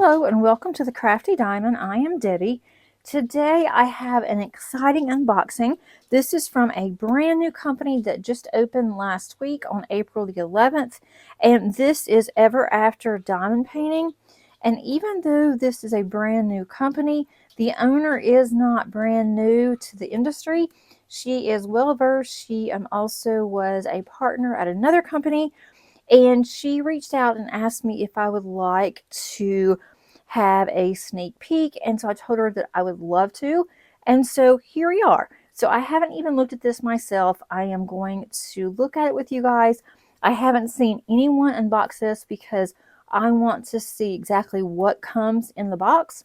Hello and welcome to the Crafty Diamond. I am Debbie. Today I have an exciting unboxing. This is from a brand new company that just opened last week on April the 11th. And this is Ever After Diamond Painting. And even though this is a brand new company, the owner is not brand new to the industry. She is well versed. She also was a partner at another company. And she reached out and asked me if I would like to have a sneak peek. And so I told her that I would love to. And so here we are. So I haven't even looked at this myself. I am going to look at it with you guys. I haven't seen anyone unbox this because I want to see exactly what comes in the box.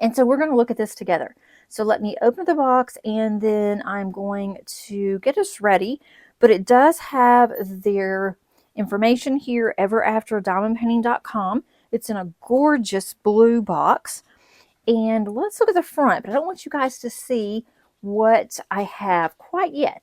And so we're going to look at this together. So let me open the box and then I'm going to get us ready. But it does have their information here, everafterdiamondpainting.com. It's in a gorgeous blue box. And let's look at the front, but I don't want you guys to see what I have quite yet.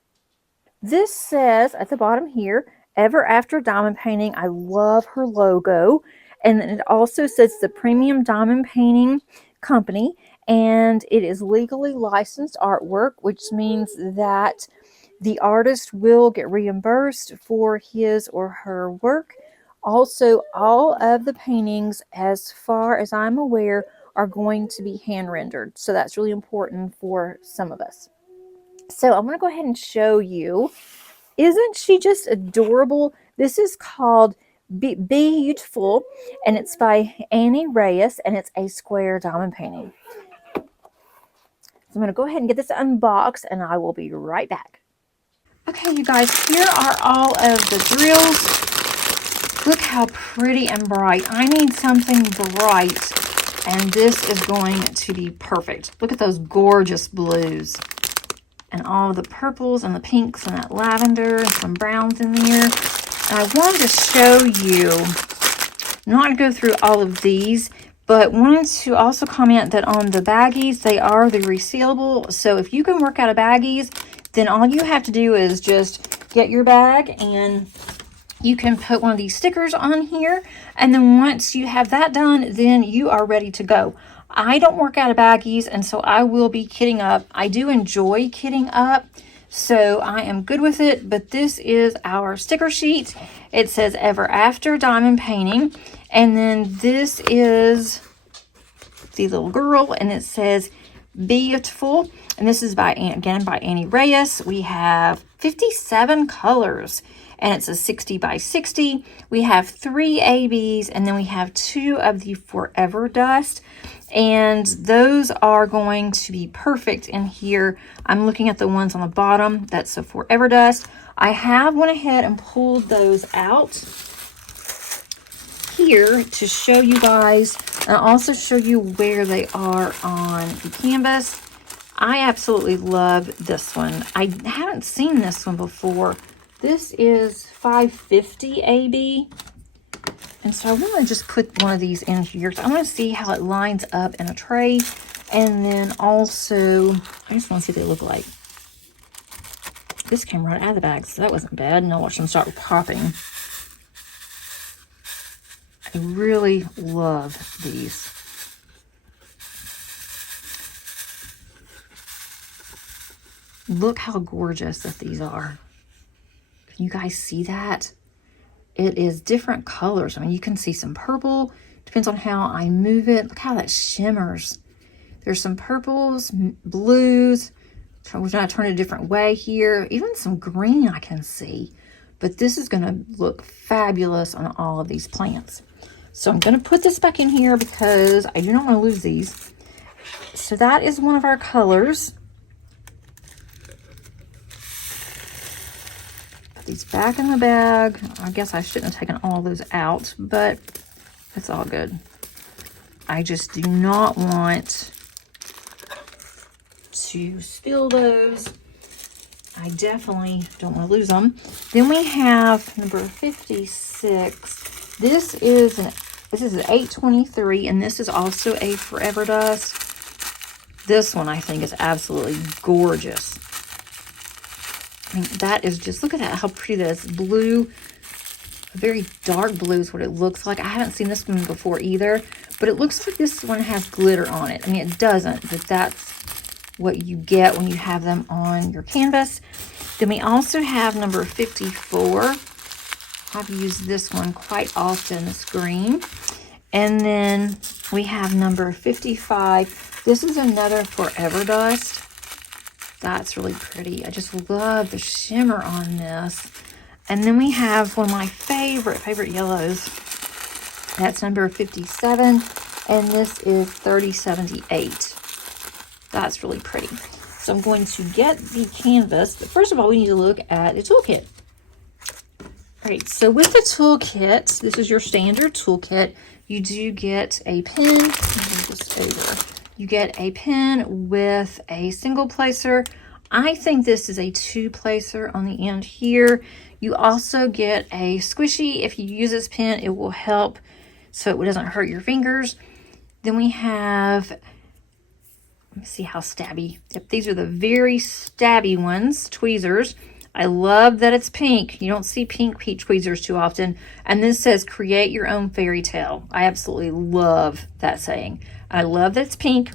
This says at the bottom here, Ever After Diamond Painting. I love her logo. And it also says the Premium Diamond Painting Company, and it is legally licensed artwork, which means that the artist will get reimbursed for his or her work. Also, all of the paintings, as far as I'm aware, are going to be hand rendered. So that's really important for some of us. So I'm going to go ahead and show you. Isn't she just adorable? This is called Bee-utiful, and it's by Reyes, and it's a square diamond painting. So I'm going to go ahead and get this unboxed, and I will be right back. Okay, you guys, here are all of the drills. Look how pretty and bright. I need something bright, and this is going to be perfect. Look at those gorgeous blues, and all the purples and the pinks and that lavender and some browns in there. And I wanted to show you, I'm not going to go through all of these, but wanted to also comment that on the baggies, they are the resealable. So if you can work out of baggies, then all you have to do is just get your bag and you can put one of these stickers on here. And then once you have that done, then you are ready to go. I don't work out of baggies, and so I will be kitting up. I do enjoy kitting up, so I am good with it. But this is our sticker sheet. It says Ever After Diamond Painting. And then this is the little girl, and it says Bee-utiful. And this is by Reyes. We have 57 colors. And it's a 60 by 60. We have 3 ABs, and then we have 2 of the Forever Dust. And those are going to be perfect in here. I'm looking at the ones on the bottom. That's the Forever Dust. I have went ahead and pulled those out here to show you guys, and also show you where they are on the canvas. I absolutely love this one. I haven't seen this one before. This is 550 AB. And so I want to just put one of these in here. So I want to see how it lines up in a tray. And then also, I just want to see what they look like. This came right out of the bag, so that wasn't bad. And I'll watch them start popping. I really love these. Look how gorgeous that these are. Can you guys see that? It is different colors. I mean, you can see some purple. Depends on how I move it. Look how that shimmers. There's some purples, blues. We're going to turn it a different way here. Even some green I can see. But this is going to look fabulous on all of these plants. So I'm going to put this back in here because I do not want to lose these. So that is one of our colors. These back in the bag. I guess I shouldn't have taken all those out, but it's all good. I just do not want to spill those. I definitely don't want to lose them. Then we have number 56. This is an 823, and this is also a Forever Dust. This one I think is absolutely gorgeous. I mean, that is just, look at that, how pretty that is. Blue, A very dark blue is what it looks like. I haven't seen this one before either, but it looks like this one has glitter on it. I mean, it doesn't, but that's what you get when you have them on your canvas. Then we also have number 54. I've used this one quite often, this green. And then we have number 55. This is another Forever Dust. That's really pretty. I just love the shimmer on this. And then we have one of my favorite yellows. That's number 57. And this is 3078. That's really pretty. So I'm going to get the canvas. But first of all, we need to look at the toolkit. All right, so with the toolkit, this is your standard toolkit. You do get a pen. Just over. You get a pen with a single placer. I think this is a 2-placer on the end here. You also get a squishy. If you use this pen, it will help so it doesn't hurt your fingers. Then we have, let me see how stabby. Yep, these are the very stabby ones, tweezers. I love that it's pink. You don't see pink tweezers too often. And this says, create your own fairy tale. I absolutely love that saying. I love that it's pink.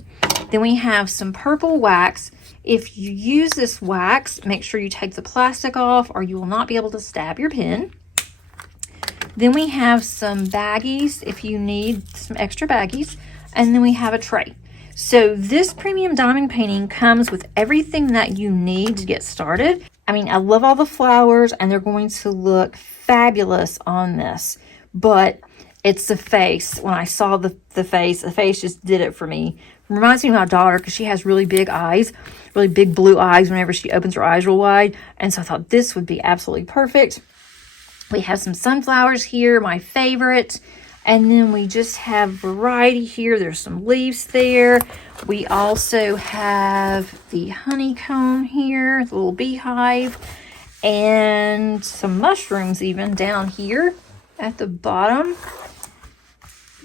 Then we have some purple wax. If you use this wax, make sure you take the plastic off or you will not be able to stab your pen. Then we have some baggies if you need some extra baggies. And then we have a tray. So this premium diamond painting comes with everything that you need to get started. I mean, I love all the flowers and they're going to look fabulous on this, but it's the face. When I saw the face just did it for me. It reminds me of my daughter because she has really big eyes, really big blue eyes whenever she opens her eyes real wide. And so I thought this would be absolutely perfect. We have some sunflowers here, my favorite. And then we just have variety here. There's some leaves there. We also have the honeycomb here, the little beehive, and some mushrooms even down here at the bottom.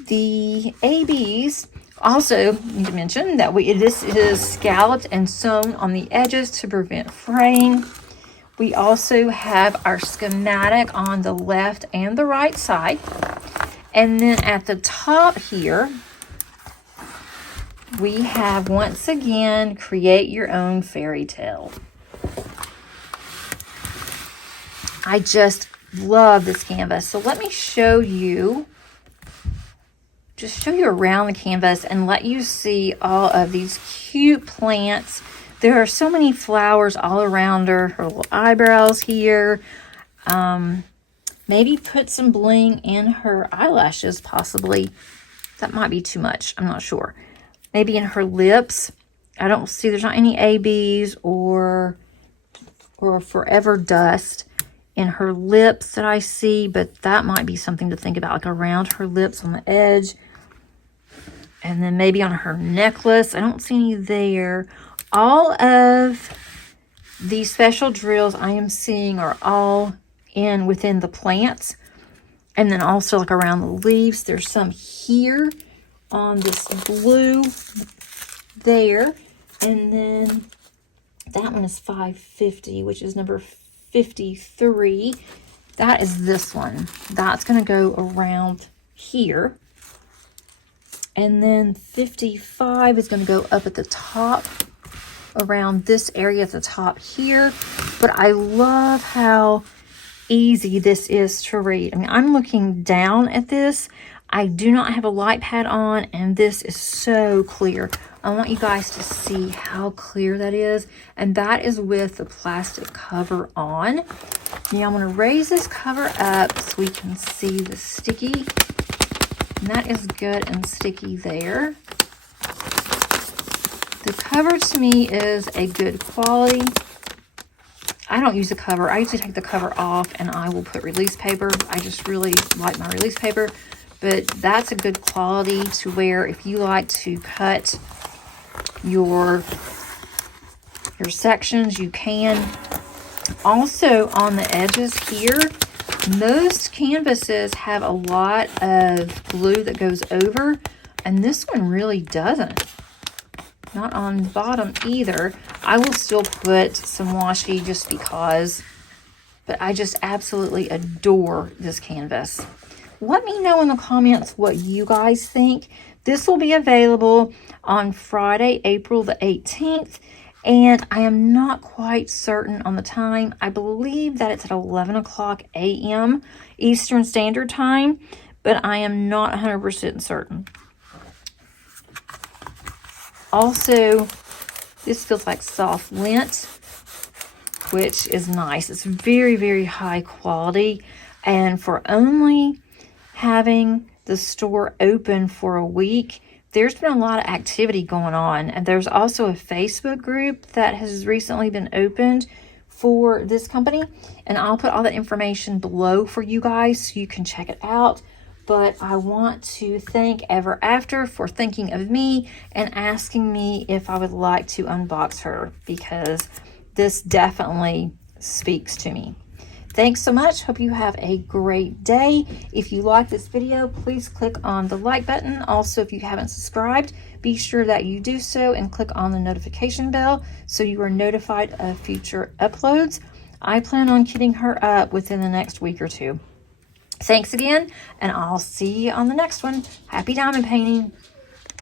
The ABs also need to mention that this is scalloped and sewn on the edges to prevent fraying. We also have our schematic on the left and the right side. And then at the top here, we have, once again, create your own fairy tale. I just love this canvas. So let me show you, just show you around the canvas and let you see all of these cute plants. There are so many flowers all around her little eyebrows here. Maybe put some bling in her eyelashes, possibly. That might be too much. I'm not sure. Maybe in her lips. I don't see, there's not any ABs or Forever Dust in her lips that I see, but that might be something to think about, like around her lips on the edge. And then maybe on her necklace. I don't see any there. All of these special drills I am seeing are all within the plants, and then also like around the leaves. There's some here on this blue there, and then that one is 550, which is number 53. That is this one. That's going to go around here, and then 55 is going to go up at the top around this area at the top here. But I love how easy this is to read. I mean, I'm looking down at this. I do not have a light pad on, and this is so clear. I want you guys to see how clear that is, and that is with the plastic cover on. Now I'm going to raise this cover up so we can see the sticky, and that is good and sticky there. The cover to me is a good quality. I don't use the cover. I usually take the cover off and I will put release paper. I just really like my release paper, but that's a good quality to where if you like to cut your sections, you can. Also on the edges here, most canvases have a lot of glue that goes over, and this one really doesn't. Not on the bottom either. I will still put some washi just because but I just absolutely adore this canvas. Let me know in the comments what you guys think. This will be available on Friday, April the 18th, and I am not quite certain on the time. I believe that it's at 11 o'clock a.m. Eastern Standard Time, but I am not 100% certain. Also, this feels like soft lint, which is nice. It's very, very high quality, and for only having the store open for a week, there's been a lot of activity going on. And there's also a Facebook group that has recently been opened for this company, and I'll put all the information below for you guys so you can check it out. But I want to thank Ever After for thinking of me and asking me if I would like to unbox her, because this definitely speaks to me. Thanks so much. Hope you have a great day. If you like this video, please click on the like button. Also, if you haven't subscribed, be sure that you do so and click on the notification bell so you are notified of future uploads. I plan on kitting her up within the next week or two. Thanks again, and I'll see you on the next one. Happy diamond painting.